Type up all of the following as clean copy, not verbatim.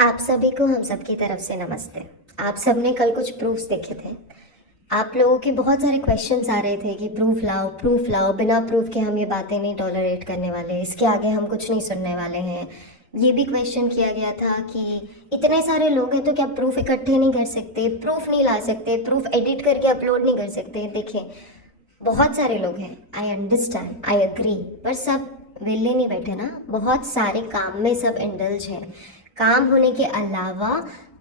आप सभी को हम सबकी तरफ से नमस्ते। आप सबने कल कुछ प्रूफ्स देखे थे। आप लोगों के बहुत सारे क्वेश्चंस आ रहे थे कि प्रूफ लाओ, बिना प्रूफ के हम ये बातें नहीं टॉलरेट करने वाले, इसके आगे हम कुछ नहीं सुनने वाले हैं। ये भी क्वेश्चन किया गया था कि इतने सारे लोग हैं तो क्या प्रूफ इकट्ठे नहीं कर सकते, प्रूफ नहीं ला सकते, प्रूफ एडिट करके अपलोड नहीं कर सकते। देखिए, बहुत सारे लोग हैं, आई अंडरस्टैंड, आई एग्री, पर सब विले नहीं बैठे ना। बहुत सारे काम में सब इंडल्ज हैं। काम होने के अलावा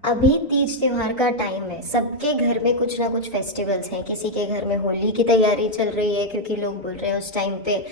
अभी तीज त्योहार का टाइम है, सबके घर में कुछ ना कुछ फेस्टिवल्स हैं। किसी के घर में होली की तैयारी चल रही है क्योंकि लोग बोल रहे हैं उस टाइम पे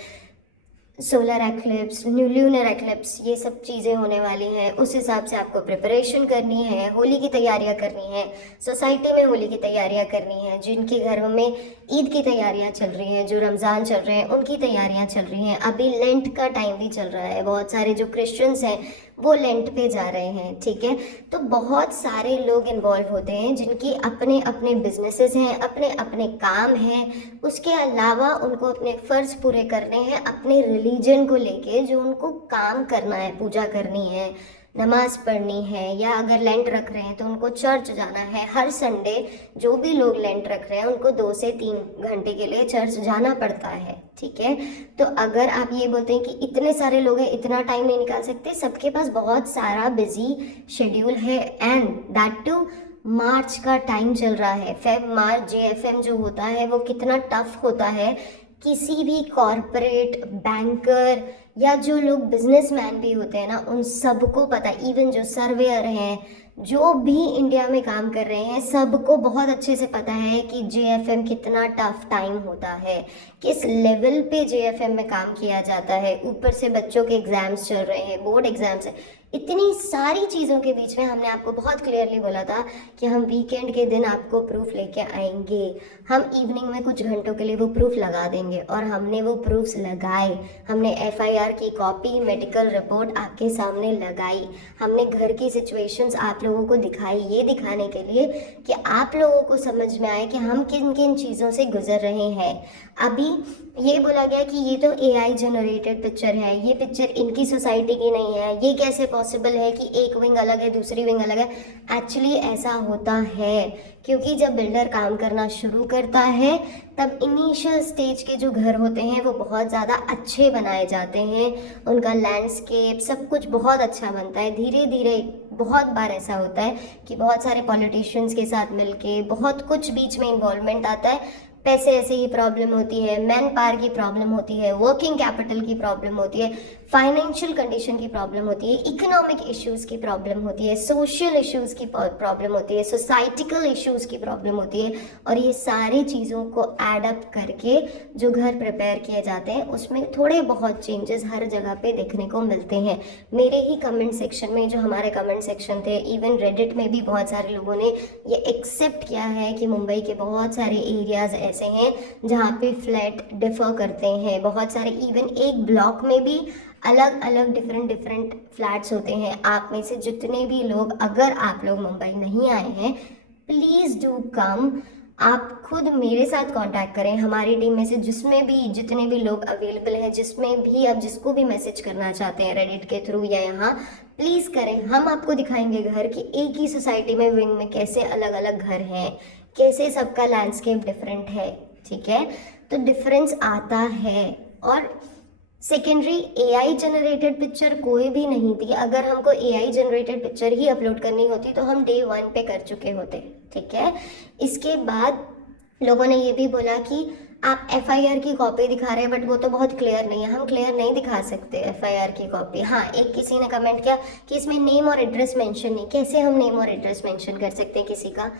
solar eclipse, new lunar eclipse, ये सब चीज़ें होने वाली हैं। उस हिसाब से आपको प्रिपरेशन करनी है, होली की तैयारियां करनी है, सोसाइटी में होली की तैयारियां करनी है, जिनके घरों में ईद की तैयारियां चल रही हैं, जो रमज़ान चल रहे हैं उनकी तैयारियां चल रही हैं। अभी लेंट का टाइम भी चल रहा है, बहुत सारे जो क्रिश्चियंस हैं वो लेंट पे जा रहे हैं, ठीक है। तो बहुत सारे लोग इन्वॉल्व होते हैं जिनकी अपने अपने बिजनेसेस हैं, अपने अपने काम हैं। उसके अलावा उनको अपने फ़र्ज पूरे करने हैं अपने रिलीजन को लेके, जो उनको काम करना है, पूजा करनी है, नमाज पढ़नी है, या अगर लेंट रख रहे हैं तो उनको चर्च जाना है हर संडे। जो भी लोग लेंट रख रहे हैं उनको 2 से 3 घंटे के लिए चर्च जाना पड़ता है, ठीक है। तो अगर आप ये बोलते हैं कि इतने सारे लोग हैं, इतना टाइम नहीं निकाल सकते, सबके पास बहुत सारा बिजी शेड्यूल है। एंड दैट टू मार्च का टाइम चल रहा है, फेब मार्च JFM जो होता है वो कितना टफ होता है। किसी भी कॉरपोरेट बैंकर या जो लोग बिजनेसमैन भी होते हैं ना, उन सबको पता है, इवन जो सर्वेयर हैं, जो भी इंडिया में काम कर रहे हैं, सबको बहुत अच्छे से पता है कि JFM कितना टफ टाइम होता है, किस लेवल पे JFM में काम किया जाता है। ऊपर से बच्चों के एग्ज़ाम्स चल रहे हैं, बोर्ड एग्ज़ाम्स है। इतनी सारी चीज़ों के बीच में हमने आपको बहुत क्लियरली बोला था कि हम वीकेंड के दिन आपको प्रूफ लेके आएंगे। हम इवनिंग में कुछ घंटों के लिए वो प्रूफ लगा देंगे, और हमने वो प्रूफ्स लगाए। हमने FIR की कॉपी, मेडिकल रिपोर्ट आपके सामने लगाई। हमने घर की सिचुएशंस आप लोगों को दिखाई, ये दिखाने के लिए कि आप लोगों को समझ में आए कि हम किन किन चीज़ों से गुजर रहे हैं। अभी ये बोला गया कि ये तो AI जनरेटेड पिक्चर है, ये पिक्चर इनकी सोसाइटी की नहीं है, ये कैसे पॉसिबल है कि एक विंग अलग है दूसरी विंग अलग है। एक्चुअली ऐसा होता है क्योंकि जब बिल्डर काम करना शुरू करता है तब इनिशियल स्टेज के जो घर होते हैं वो बहुत ज़्यादा अच्छे बनाए जाते हैं, उनका लैंडस्केप सब कुछ बहुत अच्छा बनता है। धीरे धीरे बहुत बार ऐसा होता है कि बहुत सारे पॉलिटिशियंस के साथ मिलके बहुत कुछ बीच में इन्वॉल्वमेंट आता है। पैसे ऐसे की प्रॉब्लम होती है, मैन पावर की प्रॉब्लम होती है, वर्किंग कैपिटल की प्रॉब्लम होती है, फाइनेंशियल कंडीशन की प्रॉब्लम होती है, इकोनॉमिक इश्यूज़ की प्रॉब्लम होती है, सोशल इश्यूज़ की प्रॉब्लम होती है, सोसाइटिकल इश्यूज़ की प्रॉब्लम होती है। और ये सारी चीज़ों को एड अप करके जो घर प्रिपेयर किए जाते हैं उसमें थोड़े बहुत चेंजेस हर जगह पे देखने को मिलते हैं। मेरे ही कमेंट सेक्शन में, जो हमारे कमेंट सेक्शन थे, इवन रेडिट में भी बहुत सारे लोगों ने ये एक्सेप्ट किया है कि मुंबई के बहुत सारे एरियाज़ ऐसे हैं जहाँ पे फ्लैट डिफर करते हैं। बहुत सारे, इवन एक ब्लॉक में भी अलग अलग डिफरेंट फ्लैट्स होते हैं। आप में से जितने भी लोग, अगर आप लोग मुंबई नहीं आए हैं, प्लीज़ डू कम। आप खुद मेरे साथ कांटेक्ट करें, हमारी टीम में से जिसमें भी, जितने भी लोग अवेलेबल हैं, जिसमें भी आप जिसको भी मैसेज करना चाहते हैं रेडिट के थ्रू या यहाँ, प्लीज़ करें। हम आपको दिखाएंगे घर की एक ही सोसाइटी में, विंग में कैसे अलग अलग घर हैं, कैसे सबका लैंडस्केप डिफरेंट है, ठीक है। तो डिफरेंस आता है। और सेकेंडरी, AI जनरेटेड पिक्चर कोई भी नहीं थी। अगर हमको AI जनरेटेड पिक्चर ही अपलोड करनी होती तो हम डे 1 पे कर चुके होते, ठीक है। इसके बाद लोगों ने ये भी बोला कि आप FIR की कॉपी दिखा रहे हैं बट वो तो बहुत क्लियर नहीं है। हम क्लियर नहीं दिखा सकते FIR की कॉपी। हाँ, एक किसी ने कमेंट किया कि इसमें नेम और एड्रेस मेंशन नहीं। कैसे हम नेम और एड्रेस मेंशन कर सकते हैं किसी का?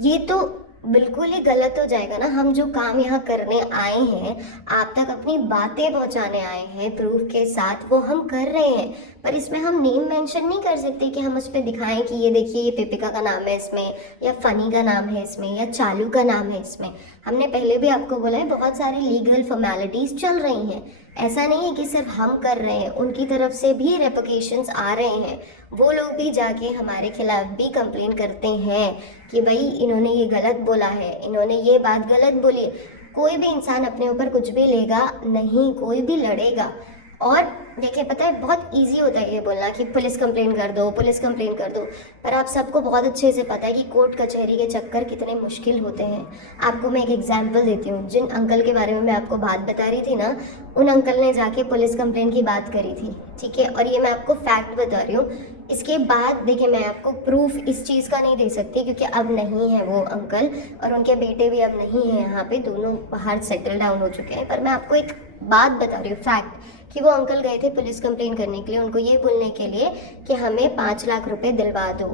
ये तो बिल्कुल ही गलत हो जाएगा ना। हम जो काम यहाँ करने आए हैं, आप तक अपनी बातें पहुँचाने आए हैं प्रूफ के साथ, वो हम कर रहे हैं। पर इसमें हम नेम मेंशन नहीं कर सकते कि हम उस पर दिखाएं कि ये देखिए ये पिपिका का नाम है इसमें, या फनी का नाम है इसमें, या चालू का नाम है इसमें। हमने पहले भी आपको बोला है, बहुत सारी लीगल फॉर्मेलिटीज़ चल रही हैं। ऐसा नहीं है कि सिर्फ हम कर रहे हैं, उनकी तरफ से भी रेपोकेशंस आ रहे हैं। वो लोग भी जाके हमारे खिलाफ भी कंप्लेन करते हैं कि भाई इन्होंने ये गलत बोला है, इन्होंने ये बात गलत बोली। कोई भी इंसान अपने ऊपर कुछ भी लेगा नहीं, कोई भी लड़ेगा। और देखिए पता है बहुत इजी होता है ये बोलना कि पुलिस कंप्लेन कर दो, पुलिस कंप्लेन कर दो, पर आप सबको बहुत अच्छे से पता है कि कोर्ट कचहरी के चक्कर कितने मुश्किल होते हैं। आपको मैं एक एग्जांपल देती हूँ। जिन अंकल के बारे में मैं आपको बात बता रही थी ना, उन अंकल ने जाके पुलिस कंप्लेन की बात करी थी, ठीक है, और ये मैं आपको फैक्ट बता रही हूँ। इसके बाद देखिए मैं आपको प्रूफ इस चीज़ का नहीं दे सकती क्योंकि अब नहीं है वो अंकल, और उनके बेटे भी अब नहीं है यहाँ पे, दोनों बाहर सेटल डाउन हो चुके हैं। पर मैं आपको एक बात बता रही हूँ, फैक्ट, कि वो अंकल गए थे पुलिस कंप्लेन करने के लिए, उनको ये बोलने के लिए कि हमें 5 लाख रुपए दिलवा दो।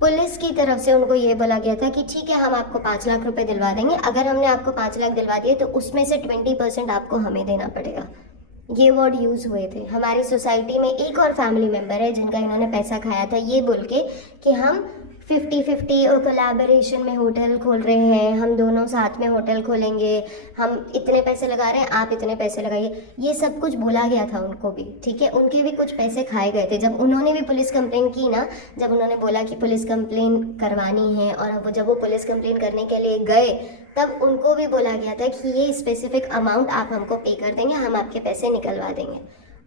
पुलिस की तरफ से उनको ये बोला गया था कि ठीक है हम आपको 5 लाख रुपए दिलवा देंगे, अगर हमने आपको 5 लाख दिलवा दिए तो उसमें से 20% आपको हमें देना पड़ेगा। ये वर्ड यूज़ हुए थे। हमारी सोसाइटी में एक और फैमिली मेम्बर है जिनका इन्होंने पैसा खाया था ये बोल के कि हम 50-50 और कोलैबोरेशन में होटल खोल रहे हैं, हम दोनों साथ में होटल खोलेंगे, हम इतने पैसे लगा रहे हैं, आप इतने पैसे लगाइए, ये सब कुछ बोला गया था उनको भी, ठीक है। उनके भी कुछ पैसे खाए गए थे। जब उन्होंने भी पुलिस कंप्लेन की ना, जब उन्होंने बोला कि पुलिस कंप्लेन करवानी है, और जब वो पुलिस कंप्लेन करने के लिए गए तब उनको भी बोला गया था कि ये स्पेसिफिक अमाउंट आप हमको पे कर देंगे, हम आपके पैसे निकलवा देंगे।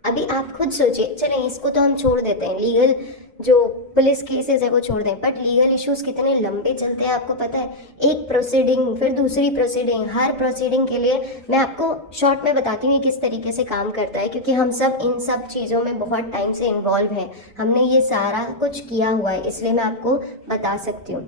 अभी आप खुद सोचिए, चलें इसको तो हम छोड़ देते हैं, लीगल जो पुलिस केसेस है वो छोड़ दें, बट लीगल इश्यूज कितने लंबे चलते हैं आपको पता है। एक प्रोसीडिंग फिर दूसरी प्रोसीडिंग, हर प्रोसीडिंग के लिए मैं आपको शॉर्ट में बताती हूँ किस तरीके से काम करता है, क्योंकि हम सब इन सब चीज़ों में बहुत टाइम से इन्वॉल्व हैं, हमने ये सारा कुछ किया हुआ है, इसलिए मैं आपको बता सकती हूँ।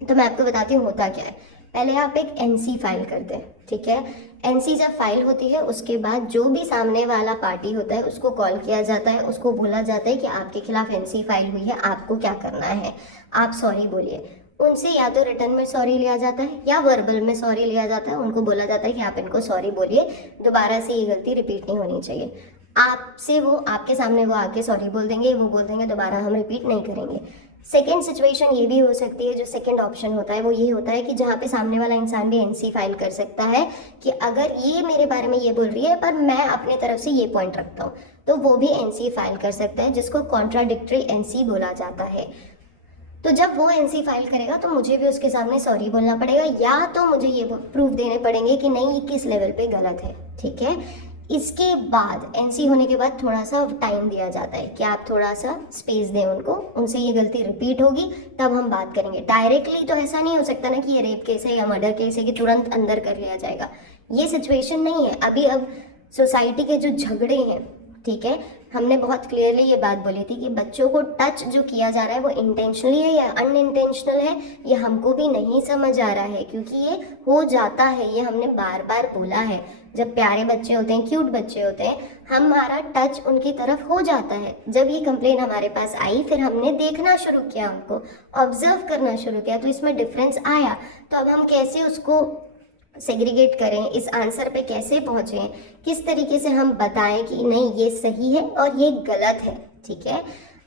तो मैं आपको बताती हूँ होता क्या है। पहले आप एक एनसी फाइल करते हैं, ठीक है। एनसी जब फाइल होती है उसके बाद जो भी सामने वाला पार्टी होता है उसको कॉल किया जाता है, उसको बोला जाता है कि आपके खिलाफ एनसी फाइल हुई है, आपको क्या करना है, आप सॉरी बोलिए। उनसे या तो रिटर्न में सॉरी लिया जाता है या वर्बल में सॉरी लिया जाता है। उनको बोला जाता है कि आप इनको सॉरी बोलिए, दोबारा से ये गलती रिपीट नहीं होनी चाहिए। आपसे वो आपके सामने वो आके सॉरी बोल देंगे, वो बोल देंगे दोबारा हम रिपीट नहीं करेंगे। सेकेंड सिचुएशन ये भी हो सकती है, जो सेकेंड ऑप्शन होता है वो ये होता है कि जहाँ पे सामने वाला इंसान भी एनसी फाइल कर सकता है कि अगर ये मेरे बारे में ये बोल रही है पर मैं अपने तरफ से ये पॉइंट रखता हूँ, तो वो भी एनसी फाइल कर सकता है, जिसको कॉन्ट्राडिक्टरी एनसी बोला जाता है। तो जब वो एनसी फाइल करेगा तो मुझे भी उसके सामने सॉरी बोलना पड़ेगा, या तो मुझे ये प्रूफ देने पड़ेंगे कि नहीं ये किस लेवल पे गलत है, ठीक है। इसके बाद एनसी होने के बाद थोड़ा सा टाइम दिया जाता है कि आप थोड़ा सा स्पेस दें उनको, उनसे ये गलती रिपीट होगी तब हम बात करेंगे। डायरेक्टली तो ऐसा नहीं हो सकता ना कि ये रेप केस है या मर्डर केस है कि तुरंत अंदर कर लिया जाएगा, ये सिचुएशन नहीं है अभी। अब सोसाइटी के जो झगड़े हैं, ठीक है, हमने बहुत क्लियरली ये बात बोली थी कि बच्चों को टच जो किया जा रहा है वो इंटेंशनली है या अनइंटेंशनल है, ये हमको भी नहीं समझ आ रहा है, क्योंकि ये हो जाता है, ये हमने बार बार बोला है। जब प्यारे बच्चे होते हैं, क्यूट बच्चे होते हैं, हमारा टच उनकी तरफ हो जाता है। जब ये कंप्लेन हमारे पास आई फिर हमने देखना शुरू किया, उनको ऑब्जर्व करना शुरू किया, तो इसमें डिफरेंस आया। तो अब हम कैसे उसको सेग्रीगेट करें, इस आंसर पे कैसे पहुँचें, किस तरीके से हम बताएं कि नहीं ये सही है और ये गलत है, ठीक है।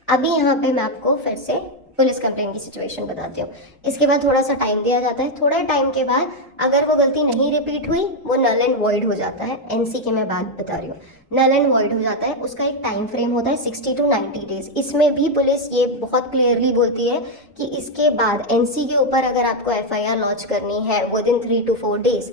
अभी यहाँ पे मैं आपको फिर से पुलिस कंप्लेन की सिचुएशन बताती हूँ। इसके बाद थोड़ा सा टाइम दिया जाता है, थोड़ा टाइम के बाद अगर वो गलती नहीं रिपीट हुई वो नल एंड वॉइड हो जाता है। एनसी की मैं बात बता रही हूँ, नल एंड वॉइड हो जाता है। उसका एक टाइम फ्रेम होता है 60 to 90 डेज। इसमें भी पुलिस ये बहुत क्लियरली बोलती है कि इसके बाद एनसी के ऊपर अगर आपको एफआईआर लॉन्च करनी है विदिन 3 to 4 डेज,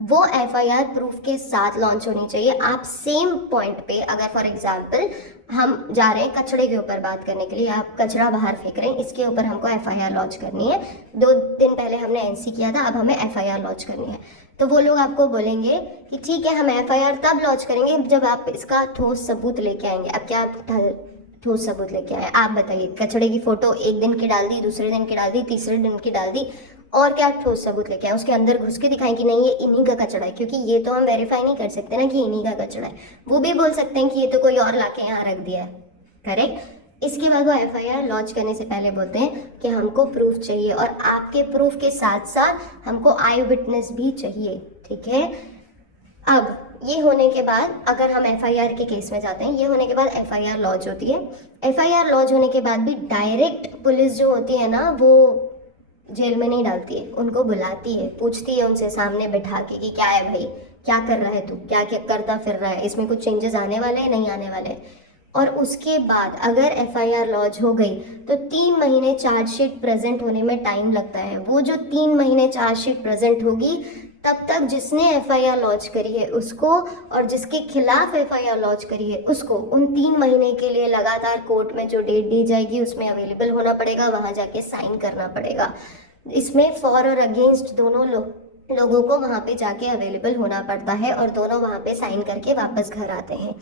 वो एफआईआर प्रूफ के साथ लॉन्च होनी चाहिए। आप सेम पॉइंट पे, अगर फॉर एग्जांपल हम जा रहे हैं कचड़े के ऊपर बात करने के लिए, आप कचरा बाहर फेंक रहे हैं, इसके ऊपर हमको एफआईआर लॉन्च करनी है, 2 दिन पहले हमने एनसी किया था, अब हमें एफआईआर लॉन्च करनी है, तो वो लोग आपको बोलेंगे कि ठीक है हम एफआईआर तब लॉन्च करेंगे जब आप इसका ठोस सबूत लेके आएंगे। अब क्या आप ठोस सबूत लेके आए, आप बताइए। कचड़े की फोटो एक दिन की डाल दी, दूसरे दिन की डाल दी, तीसरे दिन की डाल दी, और क्या ठोस सबूत लेके आए, उसके अंदर घुस के दिखाएं कि नहीं ये इन्हीं का कचड़ा है, क्योंकि ये तो हम वेरीफाई नहीं कर सकते ना कि इन्हीं का कचड़ा है। वो भी बोल सकते हैं कि ये तो कोई और लाके यहाँ रख दिया है, करेक्ट। इसके बाद वो एफआईआर लॉन्च करने से पहले बोलते हैं कि हमको प्रूफ चाहिए, और आपके प्रूफ के साथ साथ हमको आई विटनेस भी चाहिए, ठीक है। अब ये होने के बाद अगर हम एफआईआर के केस में जाते हैं, ये होने के बाद एफआईआर लॉन्च होती है। एफआईआर लॉन्च होने के बाद भी डायरेक्ट पुलिस जो होती है ना, वो जेल में नहीं डालती है, उनको बुलाती है, पूछती है उनसे सामने बैठा के कि क्या है भाई, क्या कर रहा है तू, क्या क्या करता फिर रहा है, इसमें कुछ चेंजेस आने वाले हैं नहीं आने वाले। और उसके बाद अगर एफआईआर लॉन्च हो गई तो 3 महीने चार्जशीट प्रेजेंट होने में टाइम लगता है। वो जो 3 महीने चार्जशीट प्रेजेंट होगी तब तक जिसने एफआईआर लॉन्च करी है उसको और जिसके खिलाफ एफआईआर लॉन्च करी है उसको उन 3 महीने के लिए लगातार कोर्ट में जो डेट दी जाएगी उसमें अवेलेबल होना पड़ेगा, वहाँ जाके साइन करना पड़ेगा। इसमें फॉर और अगेंस्ट दोनों लोगों को वहाँ पे जाके अवेलेबल होना पड़ता है और दोनों वहाँ पे साइन करके वापस घर आते हैं।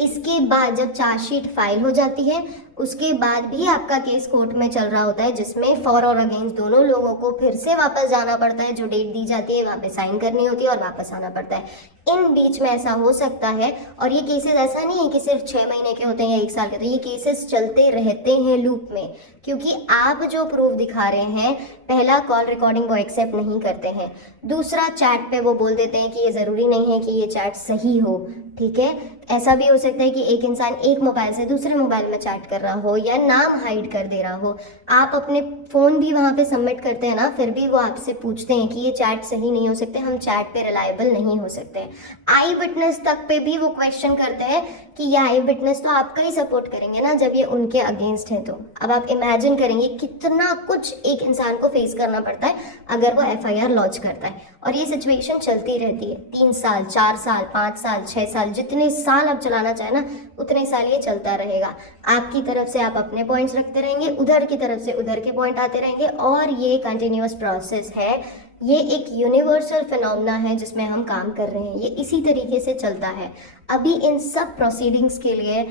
इसके बाद जब चार्जशीट फाइल हो जाती है उसके बाद भी आपका केस कोर्ट में चल रहा होता है, जिसमें फॉर और अगेंस्ट दोनों लोगों को फिर से वापस जाना पड़ता है। जो डेट दी जाती है वहाँ पे साइन करनी होती है और वापस आना पड़ता है। इन बीच में ऐसा हो सकता है, और ये केसेस ऐसा नहीं है कि सिर्फ 6 महीने के होते हैं या 1 साल के होते हैं, ये केसेस चलते रहते हैं लूप में, क्योंकि आप जो प्रूफ दिखा रहे हैं, पहला कॉल रिकॉर्डिंग वो एक्सेप्ट नहीं करते हैं, दूसरा चैट पे वो बोल देते हैं कि ये ज़रूरी नहीं है कि ये चैट सही हो। ठीक है, ऐसा भी हो सकता है कि एक इंसान एक मोबाइल से दूसरे मोबाइल में चैट कर रहा हो या नाम हाइड कर दे रहा हो। आप अपने फ़ोन भी वहाँ पे सबमिट करते हैं ना, फिर भी वो आपसे पूछते हैं कि ये चैट सही नहीं हो सकते, हम चैट पे रिलायबल नहीं हो सकते। आई विटनेस तक पे भी वो क्वेश्चन करते हैं कि ये आई विटनेस तो आपका ही सपोर्ट करेंगे ना जब ये उनके अगेंस्ट है। तो अब आप इमेजिन करेंगे कितना कुछ एक इंसान को फेस करना पड़ता है अगर वो एफआईआर लॉन्च करता है। और ये सिचुएशन चलती रहती है 3 साल, 4 साल, 5 साल, 6 साल, जितने साल आप चलाना चाहें ना उतने साल ये चलता रहेगा। आपकी तरफ से आप अपने पॉइंट्स रखते रहेंगे, उधर की तरफ से उधर के पॉइंट आते रहेंगे, और ये कंटिन्यूअस प्रोसेस है। ये एक यूनिवर्सल फिनोमेना है जिसमें हम काम कर रहे हैं, ये इसी तरीके से चलता है। अभी इन सब प्रोसीडिंग्स के लिए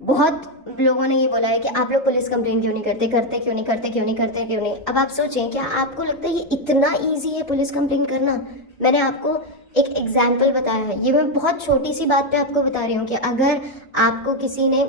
बहुत लोगों ने ये बोला है कि आप लोग पुलिस कंप्लेन क्यों नहीं करते, क्यों नहीं। अब आप सोचें, क्या आपको लगता है ये इतना ईजी है पुलिस कंप्लेन करना? मैंने आपको एक एग्जाम्पल बताया है, ये मैं बहुत छोटी सी बात पे आपको बता रही हूँ कि अगर आपको किसी ने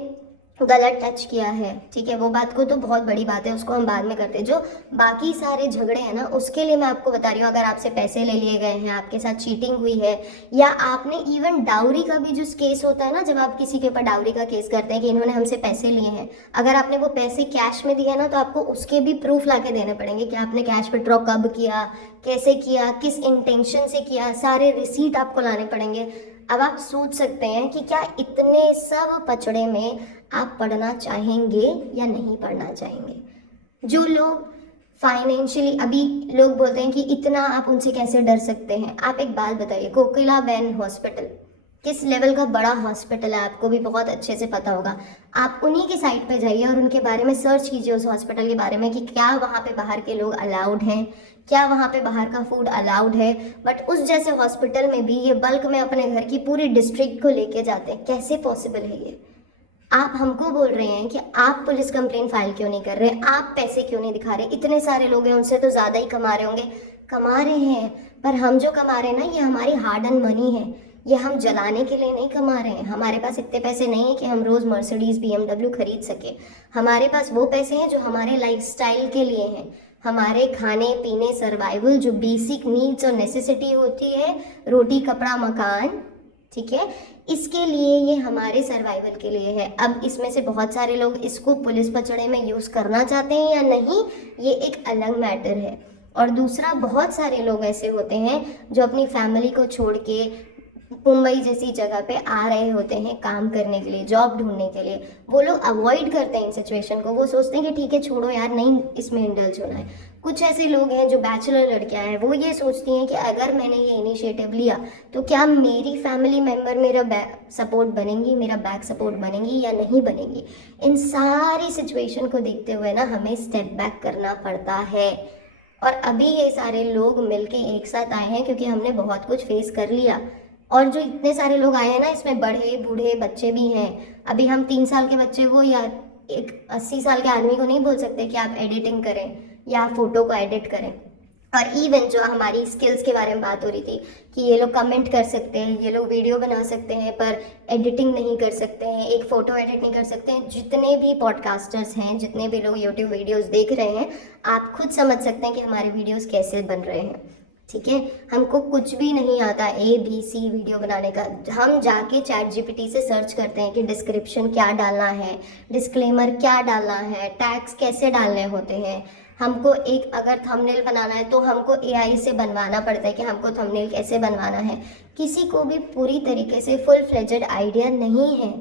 गलत टच किया है, ठीक है, वो बात को तो बहुत बड़ी बात है, उसको हम बाद में करते हैं। जो बाकी सारे झगड़े हैं ना उसके लिए मैं आपको बता रही हूँ। अगर आपसे पैसे ले लिए गए हैं, आपके साथ चीटिंग हुई है, या आपने इवन डाउरी का भी जो केस होता है ना, जब आप किसी के ऊपर डाउरी का केस करते हैं कि इन्होंने हमसे पैसे लिए हैं, अगर आपने वो पैसे कैश में दिए ना तो आपको उसके भी प्रूफ ला के देने पड़ेंगे कि आपने कैश विड्रॉ कब किया, कैसे किया, किस इंटेंशन से किया, सारे रिसीट आपको लाने पड़ेंगे। अब आप सोच सकते हैं कि क्या इतने सब पचड़े में आप पढ़ना चाहेंगे या नहीं पढ़ना चाहेंगे। जो लोग फाइनेंशियली, अभी लोग बोलते हैं कि इतना आप उनसे कैसे डर सकते हैं। आप एक बात बताइए, कोकिलाबेन हॉस्पिटल किस लेवल का बड़ा हॉस्पिटल है, आपको भी बहुत अच्छे से पता होगा। आप उन्हीं की साइट पे जाइए और उनके बारे में सर्च कीजिए, उस हॉस्पिटल के बारे में, कि क्या वहाँ पे बाहर के लोग अलाउड हैं, क्या वहाँ पे बाहर का फूड अलाउड है। बट उस जैसे हॉस्पिटल में भी ये बल्क में अपने घर की पूरी डिस्ट्रिक्ट को लेके जाते हैं। कैसे पॉसिबल है ये? आप हमको बोल रहे हैं कि आप पुलिस कंप्लेन फाइल क्यों नहीं कर रहे, आप पैसे क्यों नहीं दिखा रहे। इतने सारे लोग हैं, उनसे तो ज़्यादा ही कमा रहे होंगे। कमा रहे हैं, पर हम जो कमा रहे हैं ना, ये हमारी हार्ड अर्न मनी है, ये हम जलाने के लिए नहीं कमा रहे हैं। हमारे पास इतने पैसे नहीं है कि हम रोज़ मर्सिडीज़ BMW खरीद सके। हमारे पास वो पैसे हैं जो हमारे लाइफस्टाइल के लिए हैं, हमारे खाने पीने, सर्वाइवल, जो बेसिक नीड्स और नेसेसिटी होती है, रोटी कपड़ा मकान, ठीक है, इसके लिए, ये हमारे सर्वाइवल के लिए है। अब इसमें से बहुत सारे लोग इसको पुलिस पचड़े में यूज़ करना चाहते हैं या नहीं, ये एक अलग मैटर है। और दूसरा, बहुत सारे लोग ऐसे होते हैं जो अपनी फैमिली को छोड़ के मुंबई जैसी जगह पे आ रहे होते हैं काम करने के लिए, जॉब ढूंढने के लिए। वो लोग अवॉइड करते हैं इन सिचुएशन को, वो सोचते हैं कि ठीक है छोड़ो यार, नहीं इसमें इंडल्ज होना है। कुछ ऐसे लोग हैं जो बैचलर लड़कियां हैं, वो ये सोचती हैं कि अगर मैंने ये इनिशिएटिव लिया तो क्या मेरी फैमिली मेम्बर मेरा बैक सपोर्ट बनेंगी, मेरा बैक सपोर्ट बनेंगी या नहीं बनेंगी। इन सारी सिचुएशन को देखते हुए ना हमें स्टेप बैक करना पड़ता है। और अभी ये सारे लोग मिलके एक साथ आए हैं क्योंकि हमने बहुत कुछ फेस कर लिया। और जो इतने सारे लोग आए हैं ना, इसमें बड़े बूढ़े बच्चे भी हैं। अभी हम 3 साल के बच्चे को या एक 80 साल के आदमी को नहीं बोल सकते कि आप एडिटिंग करें या फोटो को एडिट करें। और इवन जो हमारी स्किल्स के बारे में बात हो रही थी कि ये लोग कमेंट कर सकते हैं, ये लोग वीडियो बना सकते हैं, पर एडिटिंग नहीं कर सकते हैं, एक फ़ोटो एडिट नहीं कर सकते हैं। जितने भी पॉडकास्टर्स हैं, जितने भी लोग यूट्यूब वीडियोस देख रहे हैं, आप खुद समझ सकते हैं कि हमारे वीडियोस कैसे बन रहे हैं। ठीक है, हमको कुछ भी नहीं आता ABC वीडियो बनाने का। हम जाके ChatGPT से सर्च करते हैं कि डिस्क्रिप्शन क्या डालना है, डिस्क्लेमर क्या डालना है, टैग्स कैसे डालने होते हैं। हमको एक अगर थंबनेल बनाना है तो हमको AI से बनवाना पड़ता है कि हमको थंबनेल कैसे बनवाना है। किसी को भी पूरी तरीके से फुल फ्लेजेड आइडिया नहीं है।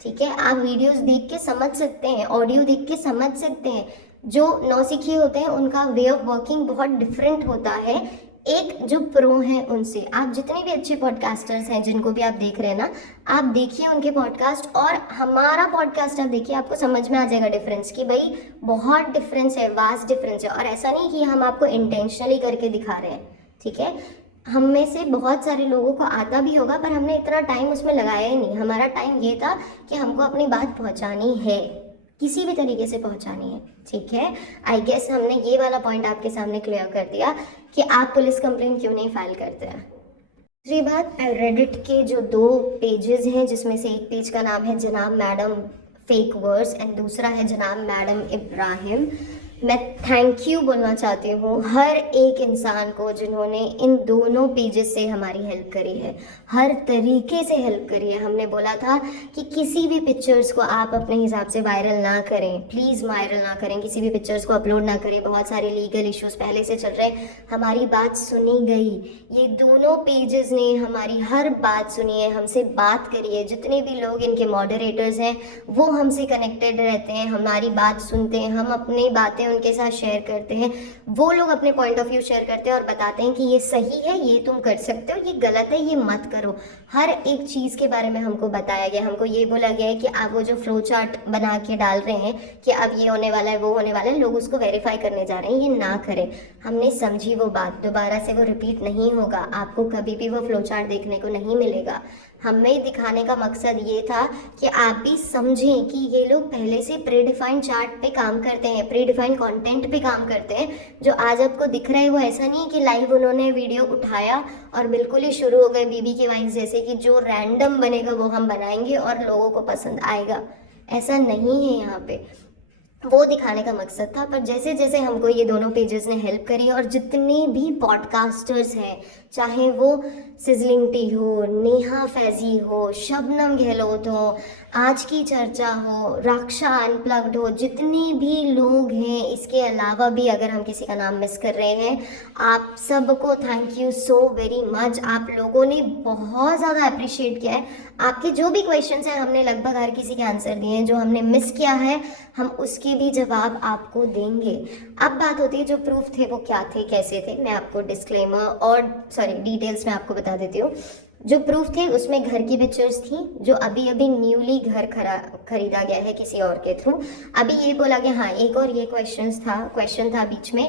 ठीक है, आप वीडियोस देख के समझ सकते हैं, ऑडियो देख के समझ सकते हैं। जो नौसिखिए होते हैं उनका वे ऑफ वर्किंग बहुत डिफरेंट होता है। एक जो प्रो हैं उनसे, आप जितने भी अच्छे पॉडकास्टर्स हैं जिनको भी आप देख रहे हैं ना, आप देखिए उनके पॉडकास्ट और हमारा पॉडकास्ट आप देखिए, आपको समझ में आ जाएगा डिफरेंस कि भाई बहुत डिफरेंस है, वास्ट डिफरेंस है। और ऐसा नहीं कि हम आपको इंटेंशनली करके दिखा रहे हैं, ठीक है। हम में से बहुत सारे लोगों को आता भी होगा पर हमने इतना टाइम उसमें लगाया ही नहीं। हमारा टाइम ये था कि हमको अपनी बात पहुंचानी है, किसी भी तरीके से पहुंचानी है, ठीक है। आई गेस हमने ये वाला पॉइंट आपके सामने क्लियर कर दिया कि आप पुलिस कंप्लेंट क्यों नहीं फाइल करते हैं। दूसरी बात, रेडिट के जो 2 पेजेस हैं जिसमें से एक पेज का नाम है जनाब मैडम फेक वर्ड्स एंड दूसरा है जनाब मैडम इब्राहिम, मैं थैंक यू बोलना चाहती हूँ हर एक इंसान को जिन्होंने इन दोनों पेजेस से हमारी हेल्प करी है, हर तरीके से हेल्प करी है। हमने बोला था कि किसी भी पिक्चर्स को आप अपने हिसाब से वायरल ना करें, प्लीज़ वायरल ना करें, किसी भी पिक्चर्स को अपलोड ना करें, बहुत सारे लीगल इश्यूज पहले से चल रहे। हमारी बात सुनी गई, ये दोनों पेजेस ने हमारी हर बात सुनी है, हमसे बात करी है। जितने भी लोग इनके मॉडरेटर्स हैं वो हमसे कनेक्टेड रहते हैं, हमारी बात सुनते हैं, हम अपनी बातें उनके साथ शेयर करते हैं, वो लोग अपने पॉइंट ऑफ व्यू शेयर करते हैं और बताते हैं कि ये सही है, ये तुम कर सकते हो, ये गलत है, ये मत करो। हर एक चीज़ के बारे में हमको बताया गया। हमको ये बोला गया है कि आप वो जो फ्लो चार्ट बना के डाल रहे हैं कि अब ये होने वाला है, वो होने वाला है, लोग उसको वेरीफाई करने जा रहे हैं, ये ना करें। हमने समझी वो बात, दोबारा से वो रिपीट नहीं होगा, आपको कभी भी वो फ्लो चार्ट देखने को नहीं मिलेगा। हमें दिखाने का मकसद ये था कि आप भी समझें कि ये लोग पहले से प्री डिफाइंड चार्ट पे काम करते हैं, प्री डिफाइंड कंटेंट पे काम करते हैं। जो आज आपको दिख रहा है वो ऐसा नहीं है कि लाइव उन्होंने वीडियो उठाया और बिल्कुल ही शुरू हो गए बीबी की वाइफ जैसे कि जो रैंडम बनेगा वो हम बनाएंगे और लोगों को पसंद आएगा। ऐसा नहीं है यहाँ पे, वो दिखाने का मकसद था। पर जैसे जैसे हमको ये दोनों पेजेस ने हेल्प करी और जितने भी पॉडकास्टर्स हैं, चाहे वो सिजलिंग टी हो, नेहा फैजी हो, शबनम गहलोत हो, आज की चर्चा हो, रक्षा अनप्लग्ड हो, जितने भी लोग हैं, इसके अलावा भी अगर हम किसी का नाम मिस कर रहे हैं, आप सबको thank you so very much. आप लोगों ने बहुत ज़्यादा अप्रिशिएट किया है। आपके जो भी क्वेश्चंस हैं हमने लगभग हर किसी के आंसर दिए हैं। जो हमने मिस किया है हम उसके भी जवाब आपको देंगे। अब बात होती है जो प्रूफ थे वो क्या थे, कैसे थे। मैं आपको डिस्क्लेमर और डिटेल्स में आपको बता देती हूँ। जो प्रूफ थे उसमें घर की पिक्चर्स थी जो अभी अभी न्यूली घर खरीदा गया है किसी और के थ्रू। अभी ये बोला गया, हाँ एक और ये क्वेश्चन था बीच में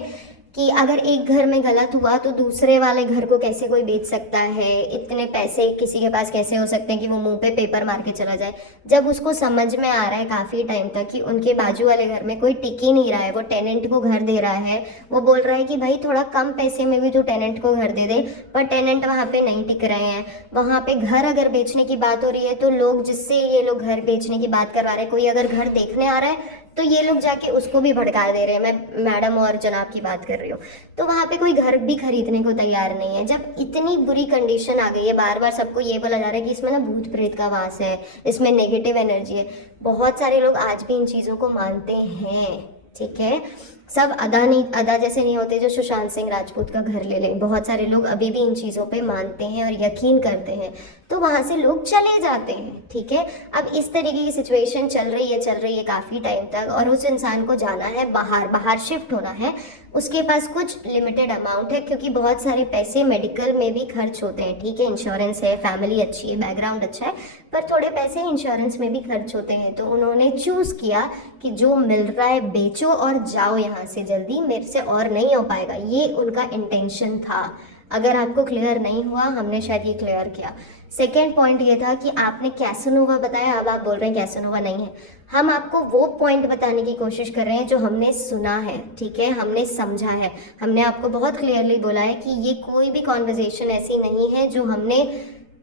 कि अगर एक घर में गलत हुआ तो दूसरे वाले घर को कैसे कोई बेच सकता है, इतने पैसे किसी के पास कैसे हो सकते हैं कि वो मुंह पे पेपर मार के चला जाए। जब उसको समझ में आ रहा है काफ़ी टाइम तक कि उनके बाजू वाले घर में कोई टिक ही नहीं रहा है, वो टेनेंट को घर दे रहा है, वो बोल रहा है कि भाई थोड़ा कम पैसे में भी तो टेनेंट को घर दे दे, पर टेनेंट वहाँ पे नहीं टिक रहे हैं। वहाँ पे घर अगर बेचने की बात हो रही है तो लोग जिससे ये लोग घर बेचने की बात करवा रहे हैं, कोई अगर घर देखने आ रहा है तो ये लोग जाके उसको भी भड़का दे रहे हैं। मैं मैडम और जनाब की बात कर रही हूँ। तो वहाँ पे कोई घर भी खरीदने को तैयार नहीं है। जब इतनी बुरी कंडीशन आ गई है, बार बार सबको ये बोला जा रहा है कि इसमें ना भूत प्रेत का वास है, इसमें नेगेटिव एनर्जी है। बहुत सारे लोग आज भी इन चीज़ों को मानते हैं, ठीक है। सब अदा जैसे नहीं होते जो सुशांत सिंह राजपूत का घर ले लें। बहुत सारे लोग अभी भी इन चीज़ों पे मानते हैं और यकीन करते हैं, तो वहाँ से लोग चले जाते हैं, ठीक है। अब इस तरीके की सिचुएशन चल रही है काफ़ी टाइम तक, और उस इंसान को जाना है बाहर शिफ्ट होना है। उसके पास कुछ लिमिटेड अमाउंट है क्योंकि बहुत सारे पैसे मेडिकल में भी खर्च होते हैं, ठीक है। इंश्योरेंस है, फैमिली अच्छी है, बैकग्राउंड अच्छा है, पर थोड़े पैसे इंश्योरेंस में भी खर्च होते हैं। तो उन्होंने चूज़ किया कि जो मिल रहा है बेचो और जाओ यहाँ से जल्दी, मेरे से और नहीं हो पाएगा। ये उनका इंटेंशन था। अगर आपको क्लियर नहीं हुआ, हमने शायद ये क्लियर किया। सेकेंड पॉइंट ये था कि आपने कैसनोवा बताया, अब आप बोल रहे हैं कैसनोवा नहीं है। हम आपको वो पॉइंट बताने की कोशिश कर रहे हैं जो हमने सुना है, ठीक है, हमने समझा है। हमने आपको बहुत क्लियरली बोला है कि ये कोई भी कॉन्वर्जेशन ऐसी नहीं है जो हमने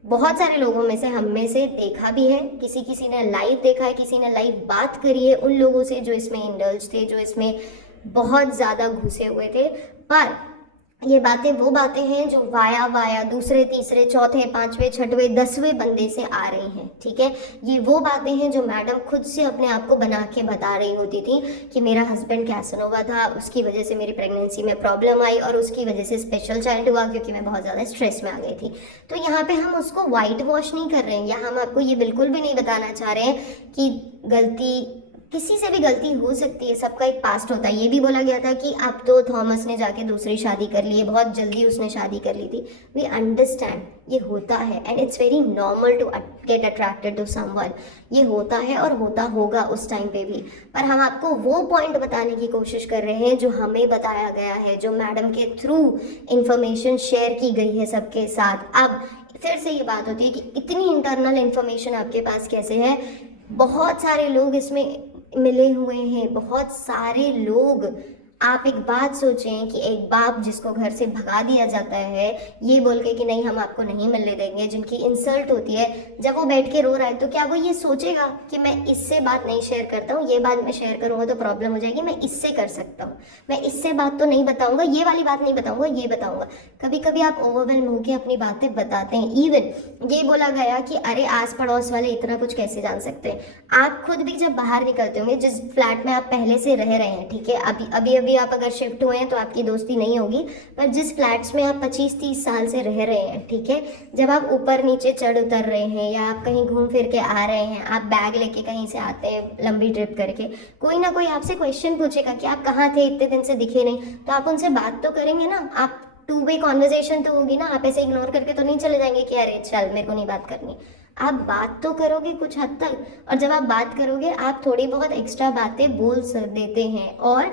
बहुत सारे लोगों में से हम में से देखा भी है। किसी ने लाइव देखा है, किसी ने लाइव बात करी है उन लोगों से जो इसमें इंडल्ज थे, जो इसमें बहुत ज़्यादा घुसे हुए थे। पर ये बातें वो बातें हैं जो वाया दूसरे तीसरे चौथे पांचवें छठवें 10वें बंदे से आ रही हैं, ठीक है। ये वो बातें हैं जो मैडम खुद से अपने आप को बना के बता रही होती थी कि मेरा हस्बैंड कैसनोवा था, उसकी वजह से मेरी प्रेगनेंसी में प्रॉब्लम आई और उसकी वजह से स्पेशल चाइल्ड हुआ क्योंकि मैं बहुत ज़्यादा स्ट्रेस में आ गई थी। तो यहाँ पे हम उसको वाइट वॉश नहीं कर रहे हैं, या हम आपको ये बिल्कुल भी नहीं बताना चाह रहे हैं कि गलती किसी से भी गलती हो सकती है, सबका एक पास्ट होता है। ये भी बोला गया था कि अब तो थॉमस ने जाके दूसरी शादी कर ली है, बहुत जल्दी उसने शादी कर ली थी। वी अंडरस्टैंड, ये होता है and it's very normal to get attracted to someone. ये होता है और होता होगा उस टाइम पे भी। पर हम आपको वो पॉइंट बताने की कोशिश कर रहे हैं जो हमें बताया गया है, जो मैडम के थ्रू इंफॉर्मेशन शेयर की गई है सबके साथ। अब फिर से ये बात होती है कि इतनी इंटरनल इंफॉर्मेशन आपके पास कैसे है। बहुत सारे लोग इसमें मिले हुए हैं, बहुत सारे लोग। आप एक बात सोचें कि एक बाप जिसको घर से भगा दिया जाता है ये बोल के कि नहीं हम आपको नहीं मिलने देंगे, जिनकी इंसल्ट होती है, जब वो बैठ के रो रहा है तो क्या वो ये सोचेगा कि मैं इससे बात नहीं शेयर करता हूँ, ये बात मैं शेयर करूँगा तो प्रॉब्लम हो जाएगी, मैं इससे कर सकता हूँ, मैं इससे बात तो नहीं बताऊँगा, ये वाली बात नहीं बताऊँगा, ये बताऊँगा। कभी कभी आप ओवरवेलम होकर अपनी बातें बताते हैं। इवन ये बोला गया कि अरे आस पड़ोस वाले इतना कुछ कैसे जान सकते हैं। आप खुद भी जब बाहर निकलते होंगे, जिस फ्लैट में आप पहले से रह रहे हैं, ठीक है, अभी अभी आप अगर शिफ्ट हुए हैं तो आपकी दोस्ती नहीं होगी, पर जिस फ्लैट्स में आप 25-30 साल से रह रहे हैं, ठीक है, जब आप ऊपर नीचे चढ़ उतर रहे हैं या आप कहीं घूम फिर के आ रहे हैं, आप बैग लेके कहीं से आते हैं लंबी ट्रिप करके, कोई ना कोई आपसे क्वेश्चन पूछेगा कि आप कहाँ थे, इतने दिन से दिखे नहीं, तो आप उनसे बात तो करेंगे ना। आप टू वे कॉन्वर्जेशन तो होगी ना, आप ऐसे इग्नोर करके तो नहीं चले जाएंगे कि अरे चल मेरे को नहीं बात करनी। आप बात तो करोगे कुछ हद तक, और जब आप बात करोगे आप थोड़ी बहुत एक्स्ट्रा बातें बोल देते हैं। और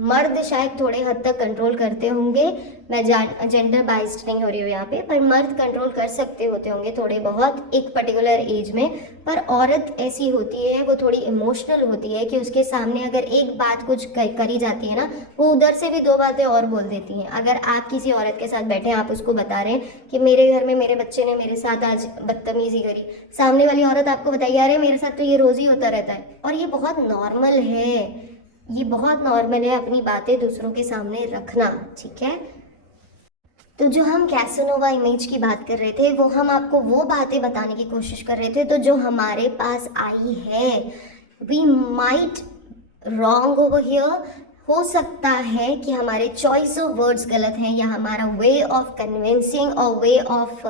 मर्द शायद थोड़े हद तक कंट्रोल करते होंगे, मैं जेंडर बाइस्ड नहीं हो रही हूँ यहाँ पे, पर मर्द कंट्रोल कर सकते होते होंगे थोड़े बहुत एक पर्टिकुलर एज में। पर औरत ऐसी होती है, वो थोड़ी इमोशनल होती है कि उसके सामने अगर एक बात कुछ करी जाती है ना, वो उधर से भी 2 बातें और बोल देती हैं। अगर आप किसी औरत के साथ बैठे हैं, आप उसको बता रहे हैं कि मेरे घर में मेरे बच्चे ने मेरे साथ आज बदतमीजी करी, सामने वाली औरत आपको बताइए अरे मेरे साथ तो ये रोज ही होता रहता है, और ये बहुत नॉर्मल है, ये बहुत नॉर्मल है अपनी बातें दूसरों के सामने रखना, ठीक है। तो जो हम कैसनोवा इमेज की बात कर रहे थे, वो हम आपको वो बातें बताने की कोशिश कर रहे थे तो जो हमारे पास आई है। We might wrong over here, हो सकता है कि हमारे चॉइस ऑफ वर्ड्स गलत हैं, या हमारा वे ऑफ कन्विंसिंग और way of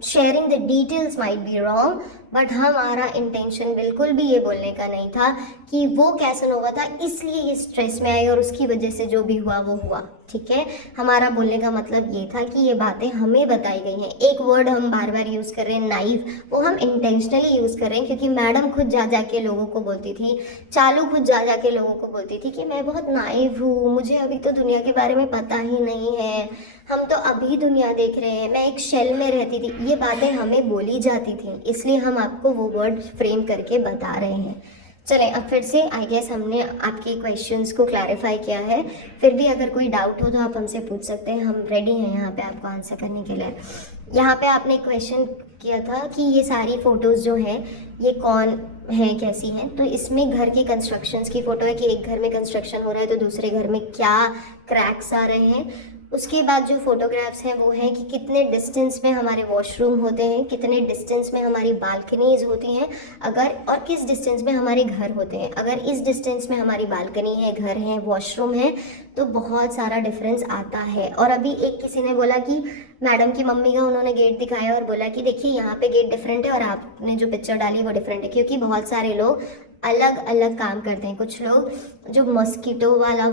sharing the details might be wrong, but हमारा इंटेंशन बिल्कुल भी ये बोलने का नहीं था कि वो कैसनोवा था इसलिए ये स्ट्रेस में आई और उसकी वजह से जो भी हुआ वो हुआ, ठीक है। हमारा बोलने का मतलब ये था कि ये बातें हमें बताई गई हैं। एक वर्ड हम बार बार यूज़ कर रहे हैं नाइव, वो हम इंटेंशनली यूज़ कर रहे हैं क्योंकि मैडम खुद जा जा के लोगों को बोलती थी, चालू खुद जा जा के लोगों को बोलती थी कि मैं बहुत नाइव हूँ, मुझे अभी तो दुनिया के बारे में पता ही नहीं है, हम तो अभी दुनिया देख रहे हैं, मैं एक शेल में रहती थी। ये बातें हमें बोली जाती थी, इसलिए हम आपको वो वर्ड फ्रेम करके बता रहे हैं। चलें अब फिर से आई गेस हमने आपके क्वेश्चंस को क्लैरिफाई किया है। फिर भी अगर कोई डाउट हो तो आप हमसे पूछ सकते हैं, हम रेडी हैं यहाँ पे आपको आंसर करने के लिए। यहाँ पे आपने क्वेश्चन किया था कि ये सारी फ़ोटोज़ जो हैं ये कौन है, कैसी हैं। तो इसमें घर की कंस्ट्रक्शंस की फ़ोटो है कि एक घर में कंस्ट्रक्शन हो रहा है तो दूसरे घर में क्या क्रैक्स आ रहे हैं। उसके बाद जो फोटोग्राफ्स हैं वो हैं कि कितने डिस्टेंस में हमारे वॉशरूम होते हैं, कितने डिस्टेंस में हमारी बालकनीज होती हैं, अगर और किस डिस्टेंस में हमारे घर होते हैं। अगर इस डिस्टेंस में हमारी बालकनी है, घर है, वॉशरूम है, तो बहुत सारा डिफरेंस आता है। और अभी एक किसी ने बोला कि मैडम की मम्मी का उन्होंने गेट दिखाया और बोला कि देखिए यहाँ पे गेट डिफरेंट है और आपने जो पिक्चर डाली वो डिफरेंट है, क्योंकि बहुत सारे लोग अलग अलग काम करते हैं। कुछ लोग जो मॉस्किटो वाला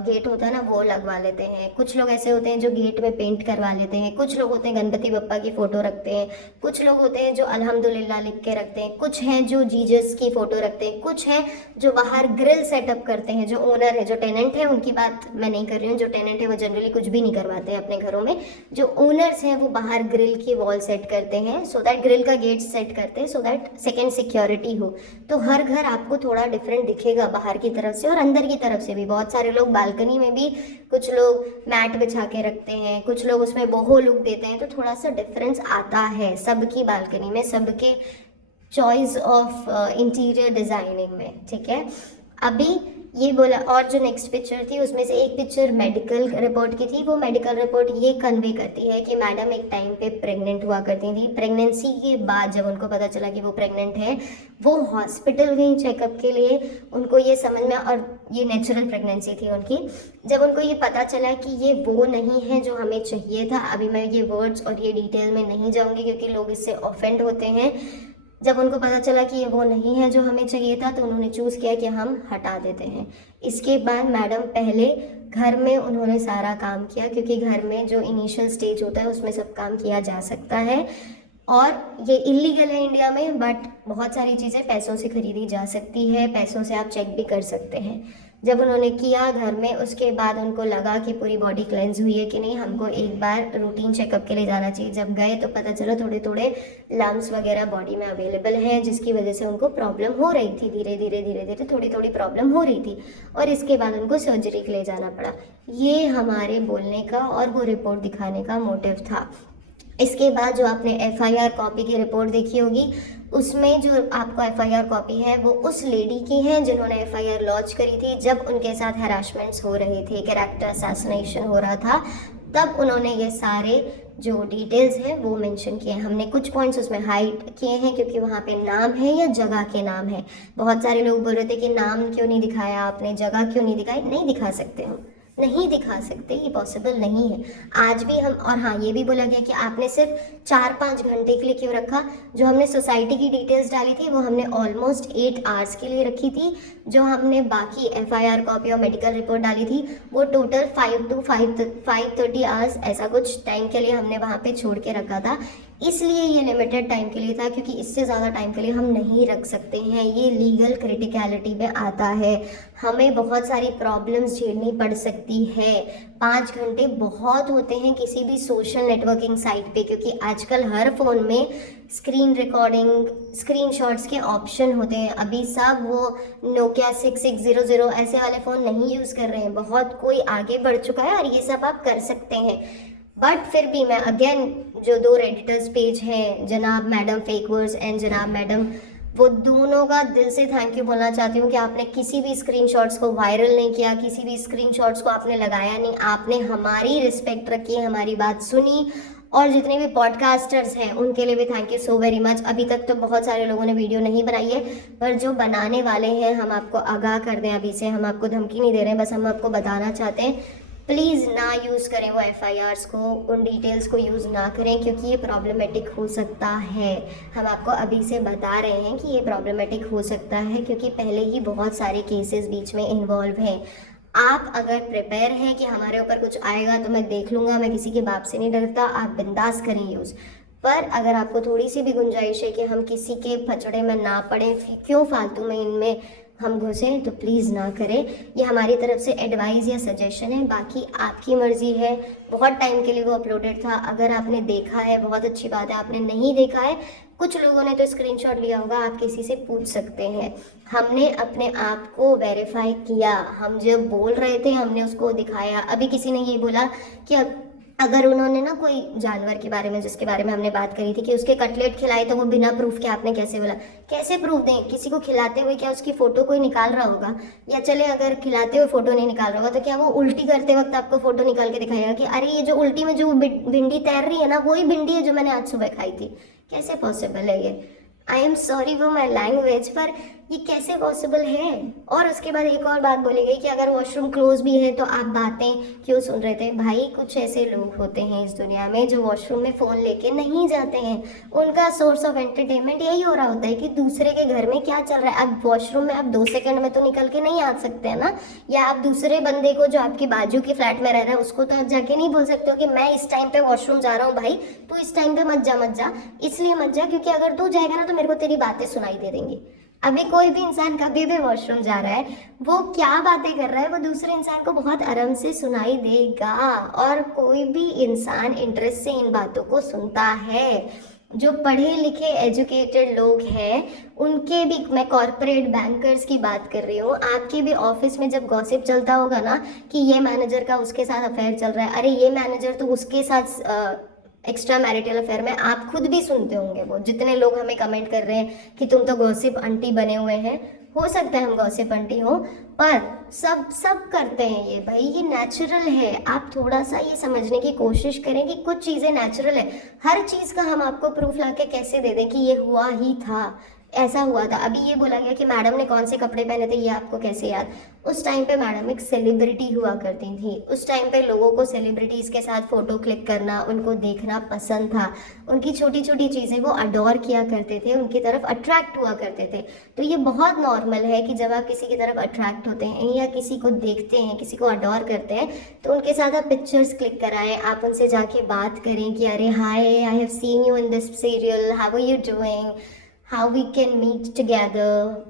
गेट होता है ना वो लगवा लेते हैं, कुछ लोग ऐसे होते हैं जो गेट में पेंट करवा लेते हैं, कुछ लोग होते हैं गणपति बप्पा की फ़ोटो रखते हैं, कुछ लोग होते हैं जो अल्हम्दुलिल्लाह लिख के रखते हैं, कुछ हैं जो जीसस की फ़ोटो रखते हैं, कुछ हैं जो बाहर ग्रिल सेटअप करते हैं। जो ओनर है, जो टेनेंट है, उनकी बात मैं नहीं कर रही हूँ, जो टेनेंट है वो जनरली कुछ भी नहीं करवाते हैं अपने घरों में। जो ओनर्स हैं वो बाहर ग्रिल की वॉल सेट करते हैं, सो दैट ग्रिल का गेट सेट करते हैं सो दैट सेकेंड सिक्योरिटी हो। तो हर घर आपको थोड़ा डिफरेंट दिखेगा बाहर की तरफ से और अंदर की तरफ से भी। बहुत सारे लोग बालकनी में भी कुछ लोग मैट बिछा के रखते हैं, कुछ लोग उसमें बोहो लुक देते हैं, तो थोड़ा सा डिफरेंस आता है सबकी बालकनी में, सबके चॉइस ऑफ इंटीरियर डिज़ाइनिंग में, ठीक है। अभी ये बोला, और जो नेक्स्ट पिक्चर थी उसमें से एक पिक्चर मेडिकल रिपोर्ट की थी। वो मेडिकल रिपोर्ट ये कन्वे करती है कि मैडम एक टाइम पे प्रेग्नेंट हुआ करती थी। प्रेगनेंसी के बाद जब उनको पता चला कि वो प्रेग्नेंट है, वो हॉस्पिटल गई चेकअप के लिए। उनको ये समझ में, और ये नेचुरल प्रेगनेंसी थी उनकी, जब उनको ये पता चला कि ये वो नहीं है जो हमें चाहिए था। अभी मैं ये वर्ड्स और ये डिटेल में नहीं जाऊँगी क्योंकि लोग इससे ऑफेंड होते हैं। जब उनको पता चला कि ये वो नहीं है जो हमें चाहिए था, तो उन्होंने चूज़ किया कि हम हटा देते हैं। इसके बाद मैडम पहले घर में उन्होंने सारा काम किया, क्योंकि घर में जो इनिशियल स्टेज होता है उसमें सब काम किया जा सकता है, और ये इलीगल है इंडिया में, बट बहुत सारी चीज़ें पैसों से खरीदी जा सकती है, पैसों से आप चेक भी कर सकते हैं। जब उन्होंने किया घर में, उसके बाद उनको लगा कि पूरी बॉडी क्लेंस हुई है कि नहीं, हमको एक बार रूटीन चेकअप के लिए जाना चाहिए। जब गए तो पता चला थोड़े थोड़े लम्स वगैरह बॉडी में अवेलेबल हैं, जिसकी वजह से उनको प्रॉब्लम हो रही थी, धीरे धीरे थोड़ी थोड़ी प्रॉब्लम हो रही थी, और इसके बाद उनको सर्जरी के लिए जाना पड़ा। ये हमारे बोलने का और वो रिपोर्ट दिखाने का मोटिव था। इसके बाद जो आपने FIR कॉपी की रिपोर्ट देखी होगी, उसमें जो आपको FIR कॉपी है वो उस लेडी की है जिन्होंने FIR लॉन्च करी थी जब उनके साथ हैरासमेंट्स हो रहे थे, कैरेक्टर असैसिनेशन हो रहा था, तब उन्होंने ये सारे जो डिटेल्स हैं वो मेंशन किए हैं। हमने कुछ पॉइंट्स उसमें हाइड किए हैं क्योंकि वहाँ पे नाम है या जगह के नाम है। बहुत सारे लोग बोल रहे थे कि नाम क्यों नहीं दिखाया आपने, जगह क्यों नहीं दिखाई। नहीं दिखा सकते, हम नहीं दिखा सकते, ये पॉसिबल नहीं है आज भी हम। और हाँ, ये भी बोला गया कि आपने सिर्फ 4-5 घंटे के लिए क्यों रखा। जो हमने सोसाइटी की डिटेल्स डाली थी वो हमने ऑलमोस्ट 8 आवर्स के लिए रखी थी। जो हमने बाकी FIR कॉपी और मेडिकल रिपोर्ट डाली थी वो टोटल 5 to 5:30 आवर्स ऐसा कुछ टाइम के लिए हमने वहाँ पे छोड़ के रखा था। इसलिए ये लिमिटेड टाइम के लिए था, क्योंकि इससे ज़्यादा टाइम के लिए हम नहीं रख सकते हैं। ये लीगल क्रिटिकलिटी में आता है, हमें बहुत सारी प्रॉब्लम्स झेलनी पड़ सकती है। 5 घंटे बहुत होते हैं किसी भी सोशल नेटवर्किंग साइट पे, क्योंकि आजकल हर फ़ोन में स्क्रीन रिकॉर्डिंग, स्क्रीनशॉट्स के ऑप्शन होते हैं। अभी सब वो Nokia 6600 ऐसे वाले फ़ोन नहीं यूज़ कर रहे हैं, बहुत कोई आगे बढ़ चुका है और ये सब आप कर सकते हैं। बट फिर भी मैं अगेन जो 2 रेडिटर्स पेज हैं, जनाब मैडम फेक वर्ड्स एंड जनाब मैडम, वो दोनों का दिल से थैंक यू बोलना चाहती हूँ कि आपने किसी भी स्क्रीनशॉट्स को वायरल नहीं किया, किसी भी स्क्रीनशॉट्स को आपने लगाया नहीं, आपने हमारी रिस्पेक्ट रखी, हमारी बात सुनी। और जितने भी पॉडकास्टर्स हैं उनके लिए भी thank you so very much. अभी तक तो बहुत सारे लोगों ने वीडियो नहीं बनाई है, पर जो बनाने वाले हैं हम आपको आगाह कर दें अभी से, हम आपको धमकी नहीं दे रहे हैं, बस हम आपको बताना चाहते हैं प्लीज़ ना यूज़ करें वो FIRs को, उन डिटेल्स को यूज़ ना करें, क्योंकि ये प्रॉब्लमेटिक हो सकता है। हम आपको अभी से बता रहे हैं कि ये प्रॉब्लमेटिक हो सकता है, क्योंकि पहले ही बहुत सारे केसेस बीच में इन्वॉल्व हैं। आप अगर प्रिपेयर हैं कि हमारे ऊपर कुछ आएगा तो मैं देख लूँगा, मैं किसी के बाप से नहीं डरता, आप बिंदास करें यूज़। पर अगर आपको थोड़ी सी भी गुंजाइश है कि हम किसी के फचड़े में ना पड़ें, क्यों फालतू में इनमें हम घुसें, तो प्लीज़ ना करें। ये हमारी तरफ से एडवाइस या सजेशन है, बाकी आपकी मर्ज़ी है। बहुत टाइम के लिए वो अपलोडेड था, अगर आपने देखा है बहुत अच्छी बात है, आपने नहीं देखा है, कुछ लोगों ने तो स्क्रीनशॉट लिया होगा, आप किसी से पूछ सकते हैं। हमने अपने आप को वेरीफाई किया, हम जब बोल रहे थे हमने उसको दिखाया। अभी किसी ने ये बोला कि अगर उन्होंने ना कोई जानवर के बारे में, जिसके बारे में हमने बात करी थी कि उसके कटलेट खिलाए, तो वो बिना प्रूफ के आपने कैसे बोला। कैसे प्रूफ दें किसी को खिलाते हुए? क्या उसकी फ़ोटो कोई निकाल रहा होगा? या चले अगर खिलाते हुए फ़ोटो नहीं निकाल रहा होगा तो क्या वो उल्टी करते वक्त आपको फ़ोटो निकाल के दिखाएगा कि अरे ये जो उल्टी में जो भिंडी तैर रही है ना, वही भिंडी है जो मैंने आज सुबह खाई थी? कैसे पॉसिबल है ये? I am sorry for my language, पर ये कैसे पॉसिबल है? और उसके बाद एक और बात बोली गई कि अगर वॉशरूम क्लोज भी है तो आप बातें क्यों सुन रहे थे। भाई, कुछ ऐसे लोग होते हैं इस दुनिया में जो वॉशरूम में फ़ोन लेके नहीं जाते हैं, उनका सोर्स ऑफ एंटरटेनमेंट यही हो रहा होता है कि दूसरे के घर में क्या चल रहा है। अब वॉशरूम में आप 2 सेकंड में तो निकल के नहीं आ सकते हैं ना, या आप दूसरे बंदे को जो आपकी बाजू के फ्लैट में रह रहा है उसको तो आप जाके नहीं बोल सकते हो कि मैं इस टाइम पे वॉशरूम जा रहा हूँ, भाई तू इस टाइम पे मत जा। इसलिए मत जा क्योंकि अगर तू जाएगा ना तो मेरे को तेरी बातें सुनाई दे देंगी। अभी कोई भी इंसान कभी भी वॉशरूम जा रहा है, वो क्या बातें कर रहा है वो दूसरे इंसान को बहुत आराम से सुनाई देगा, और कोई भी इंसान इंटरेस्ट से इन बातों को सुनता है। जो पढ़े लिखे एजुकेटेड लोग हैं उनके भी, मैं कॉर्पोरेट बैंकर्स की बात कर रही हूँ, आपके भी ऑफिस में जब गॉसिप चलता होगा ना कि ये मैनेजर का उसके साथ अफेयर चल रहा है, अरे ये मैनेजर तो उसके साथ एक्स्ट्रा मैरिटल अफेयर में, आप खुद भी सुनते होंगे। वो जितने लोग हमें कमेंट कर रहे हैं कि तुम तो गॉसिप आंटी बने हुए हैं, हो सकता है हम गॉसिप आंटी हो, पर सब करते हैं ये, भाई ये नेचुरल है। आप थोड़ा सा ये समझने की कोशिश करें कि कुछ चीज़ें नेचुरल है। हर चीज़ का हम आपको प्रूफ लाके कैसे दे दें कि ये हुआ ही था? ऐसा हुआ था। अभी ये बोला गया कि मैडम ने कौन से कपड़े पहने थे, ये आपको कैसे याद? उस टाइम पे मैडम एक सेलिब्रिटी हुआ करती थी। उस टाइम पे लोगों को सेलिब्रिटीज़ के साथ फ़ोटो क्लिक करना, उनको देखना पसंद था। उनकी छोटी छोटी चीज़ें वो अडोर किया करते थे, उनकी तरफ अट्रैक्ट हुआ करते थे। तो ये बहुत नॉर्मल है कि जब आप किसी की तरफ अट्रैक्ट होते हैं या किसी को देखते हैं, किसी को अडोर करते हैं, तो उनके साथ आप पिक्चर्स क्लिक कराएं, आप उनसे जाके बात करें कि अरे hi, I have seen you in this serial, how are you doing, how we can meet together.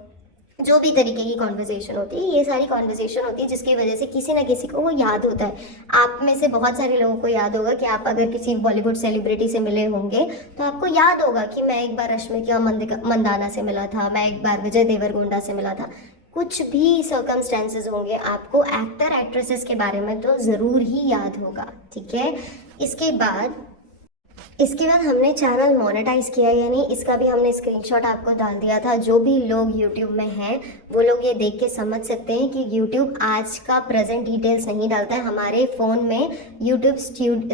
जो भी तरीके की कॉन्वर्जेसन होती है, ये सारी कॉन्वर्जेसन होती है जिसकी वजह से किसी ना किसी को वो याद होता है। आप में से बहुत सारे लोगों को याद होगा कि आप अगर किसी बॉलीवुड सेलिब्रिटी से मिले होंगे तो आपको याद होगा कि मैं एक बार रश्मिका मंदाना से मिला था, मैं एक बार विजय देवरकोंडा से मिला था। कुछ भी सर्कमस्टेंसेस होंगे, आपको एक्टर एक्ट्रेसेस के बारे में तो ज़रूर ही याद होगा, ठीक है। इसके बाद हमने चैनल मोनेटाइज किया या नहीं, इसका भी हमने स्क्रीनशॉट आपको डाल दिया था। जो भी लोग यूट्यूब में हैं वो लोग ये देख के समझ सकते हैं कि यूट्यूब आज का प्रेजेंट डिटेल्स नहीं डालता है। हमारे फ़ोन में यूट्यूब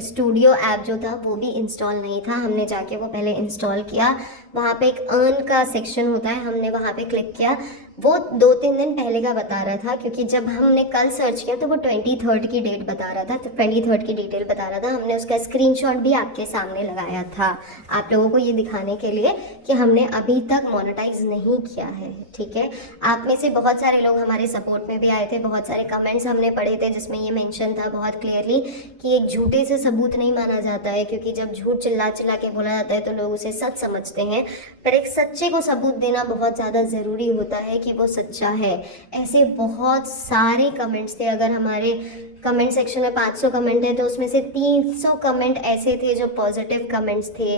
स्टूडियो ऐप जो था वो भी इंस्टॉल नहीं था, हमने जाके वो पहले इंस्टॉल किया। वहाँ पे एक अर्न का सेक्शन होता है, हमने वहाँ पे क्लिक किया। वो 2-3 दिन पहले का बता रहा था, क्योंकि जब हमने कल सर्च किया तो वो 23 की डेट बता रहा था, तो 23 की डिटेल बता रहा था। हमने उसका स्क्रीनशॉट भी आपके सामने लगाया था आप लोगों को ये दिखाने के लिए कि हमने अभी तक मोनेटाइज नहीं किया है, ठीक है। आप में से बहुत सारे लोग हमारे सपोर्ट में भी आए थे, बहुत सारे कमेंट्स हमने पढ़े थे जिसमें ये मेंशन था बहुत क्लियरली कि एक झूठे से सबूत नहीं माना जाता है, क्योंकि जब झूठ चिल्ला चिल्ला के बोला जाता है तो लोग उसे सच समझते हैं, पर एक सच्चे को सबूत देना बहुत ज़्यादा ज़रूरी होता है कि वो सच्चा है। ऐसे बहुत सारे कमेंट्स थे, अगर हमारे कमेंट सेक्शन में 500 कमेंट है तो उसमें से 300 कमेंट ऐसे थे जो पॉजिटिव कमेंट्स थे।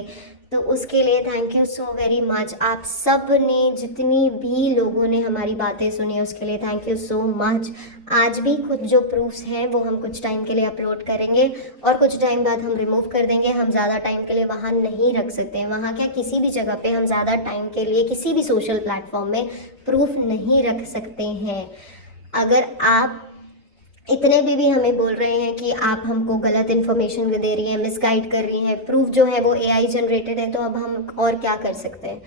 तो उसके लिए thank you so very much. आप सब ने, जितनी भी लोगों ने हमारी बातें सुनी उसके लिए थैंक यू सो मच। आज भी कुछ जो प्रूफ्स हैं वो हम कुछ टाइम के लिए अपलोड करेंगे और कुछ टाइम बाद हम रिमूव कर देंगे। हम ज़्यादा टाइम के लिए वहाँ नहीं रख सकते हैं, वहाँ क्या किसी भी जगह पे हम ज़्यादा टाइम के लिए किसी भी सोशल प्लेटफॉर्म में प्रूफ नहीं रख सकते हैं। अगर आप इतने भी हमें बोल रहे हैं कि आप हमको गलत इन्फॉर्मेशन दे रही हैं, मिसगाइड कर रही हैं, प्रूफ जो है वो एआई जनरेटेड है, तो अब हम और क्या कर सकते हैं।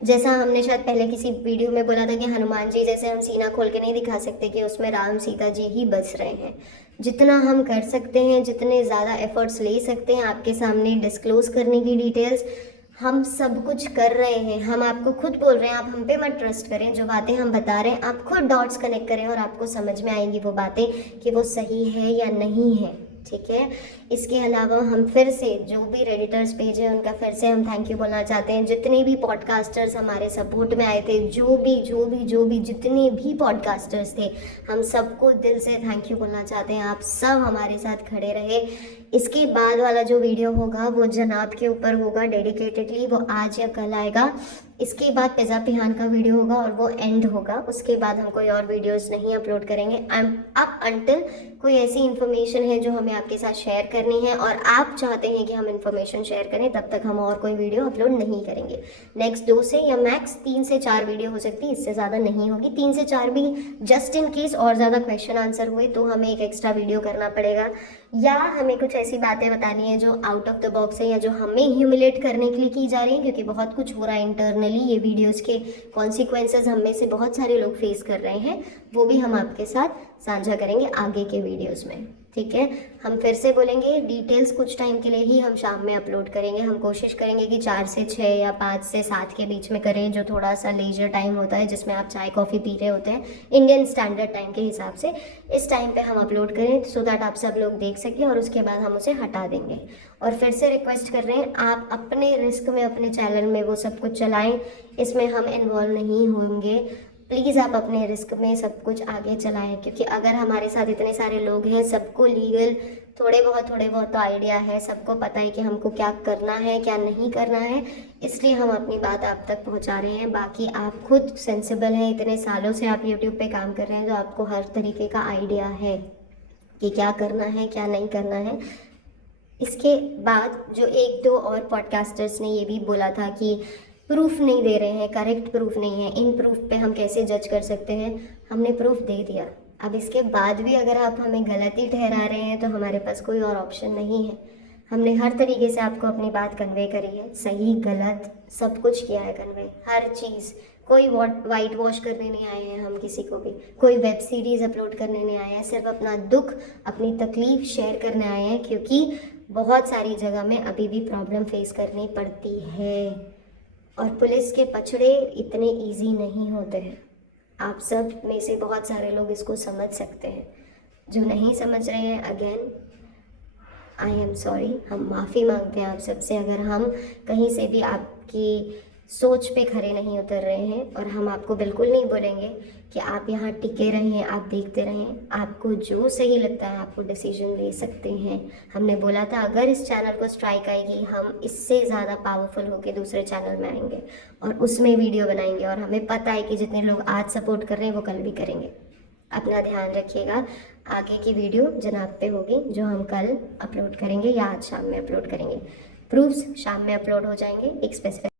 जैसा हमने शायद पहले किसी वीडियो में बोला था कि हनुमान जी जैसे हम सीना खोल के नहीं दिखा सकते कि उसमें राम सीता जी ही बस रहे हैं। जितना हम कर सकते हैं, जितने ज़्यादा एफर्ट्स ले सकते हैं आपके सामने डिस्क्लोज करने की डिटेल्स, हम सब कुछ कर रहे हैं। हम आपको खुद बोल रहे हैं, आप हम पे मत ट्रस्ट करें, जो बातें हम बता रहे हैं आप खुद डॉट्स कनेक्ट करें और आपको समझ में आएंगी वो बातें कि वो सही है या नहीं है, ठीक है। इसके अलावा हम फिर से जो भी रेडिटर्स पेज है उनका फिर से हम थैंक यू बोलना चाहते हैं। जितने भी पॉडकास्टर्स हमारे सपोर्ट में आए थे, जो भी जितने भी पॉडकास्टर्स थे, हम सबको दिल से थैंक यू बोलना चाहते हैं। आप सब हमारे साथ खड़े रहे। इसके बाद वाला जो वीडियो होगा वो जनाब के ऊपर होगा डेडिकेटेडली, वो आज या कल आएगा। इसके बाद पिज़्ज़ा पिहान का वीडियो होगा और वो एंड होगा। उसके बाद हम कोई और वीडियोस नहीं अपलोड करेंगे अब अनटिल कोई ऐसी इन्फॉर्मेशन है जो हमें आपके साथ शेयर करनी है और आप चाहते हैं कि हम इन्फॉर्मेशन शेयर करें, तब तक हम और कोई वीडियो अपलोड नहीं करेंगे। नेक्स्ट 2 से या मैक्स 3 से 4 वीडियो हो सकती है, इससे ज़्यादा नहीं होगी। 3 से 4 भी जस्ट इन केस और ज़्यादा क्वेश्चन आंसर हुए तो हमें एक एक्स्ट्रा वीडियो करना पड़ेगा, या हमें कुछ ऐसी बातें बतानी है जो आउट ऑफ द बॉक्स है या जो हमें ह्यूमिलेट करने के लिए की जा रही है, क्योंकि बहुत कुछ हो रहा है इंटरनली। ये वीडियोस के कॉन्सिक्वेंसेस हम में से बहुत सारे लोग फेस कर रहे हैं, वो भी हम आपके साथ साझा करेंगे आगे के वीडियोस में, ठीक है। हम फिर से बोलेंगे, डिटेल्स कुछ टाइम के लिए ही हम शाम में अपलोड करेंगे। हम कोशिश करेंगे कि 4 से 6 या 5 से 7 के बीच में करें, जो थोड़ा सा लेजर टाइम होता है जिसमें आप चाय कॉफ़ी पी रहे होते हैं, इंडियन स्टैंडर्ड टाइम के हिसाब से। इस टाइम पे हम अपलोड करें सो दैट आप सब लोग देख सकें और उसके बाद हम उसे हटा देंगे। और फिर से रिक्वेस्ट कर रहे हैं, आप अपने रिस्क में अपने चैनल में वो सब कुछ चलाएँ, इसमें हम इन्वॉल्व नहीं होंगे। प्लीज़ आप अपने रिस्क में सब कुछ आगे चलाएं, क्योंकि अगर हमारे साथ इतने सारे लोग हैं, सबको लीगल थोड़े बहुत तो आइडिया है, सबको पता है कि हमको क्या करना है क्या नहीं करना है, इसलिए हम अपनी बात आप तक पहुंचा रहे हैं। बाकी आप खुद सेंसिबल हैं, इतने सालों से आप यूट्यूब पे काम कर रहे हैं, तो आपको हर तरीके का आइडिया है कि क्या करना है क्या नहीं करना है। इसके बाद जो 1-2 और पॉडकास्टर्स ने ये भी बोला था कि प्रूफ नहीं दे रहे हैं, करेक्ट प्रूफ नहीं है, इन प्रूफ पे हम कैसे जज कर सकते हैं। हमने प्रूफ दे दिया, अब इसके बाद भी अगर आप हमें गलती ठहरा रहे हैं तो हमारे पास कोई और ऑप्शन नहीं है। हमने हर तरीके से आपको अपनी बात कन्वे करी है, सही गलत सब कुछ किया है कन्वे, हर चीज़। कोई वाइट वॉश करने नहीं आए हैं हम किसी को भी, कोई वेब सीरीज़ अपलोड करने नहीं आए हैं, सिर्फ अपना दुख अपनी तकलीफ़ शेयर करने आए हैं, क्योंकि बहुत सारी जगह में अभी भी प्रॉब्लम फेस करनी पड़ती है और पुलिस के पचड़े इतने इजी नहीं होते हैं। आप सब में से बहुत सारे लोग इसको समझ सकते हैं, जो नहीं समझ रहे हैं अगेन आई एम सॉरी, हम माफ़ी मांगते हैं आप सबसे अगर हम कहीं से भी आपकी सोच पे खरे नहीं उतर रहे हैं। और हम आपको बिल्कुल नहीं बोलेंगे कि आप यहाँ टिके रहें, आप देखते रहें, आपको जो सही लगता है आपको डिसीजन ले सकते हैं। हमने बोला था अगर इस चैनल को स्ट्राइक आएगी हम इससे ज़्यादा पावरफुल होकर दूसरे चैनल में आएंगे और उसमें वीडियो बनाएंगे, और हमें पता है कि जितने लोग आज सपोर्ट कर रहे हैं वो कल भी करेंगे। अपना ध्यान रखिएगा। आगे की वीडियो जनाब पे होगी जो हम कल अपलोड करेंगे या आज शाम में अपलोड करेंगे। प्रूफ्स शाम में अपलोड हो जाएंगे एक स्पेसिफिक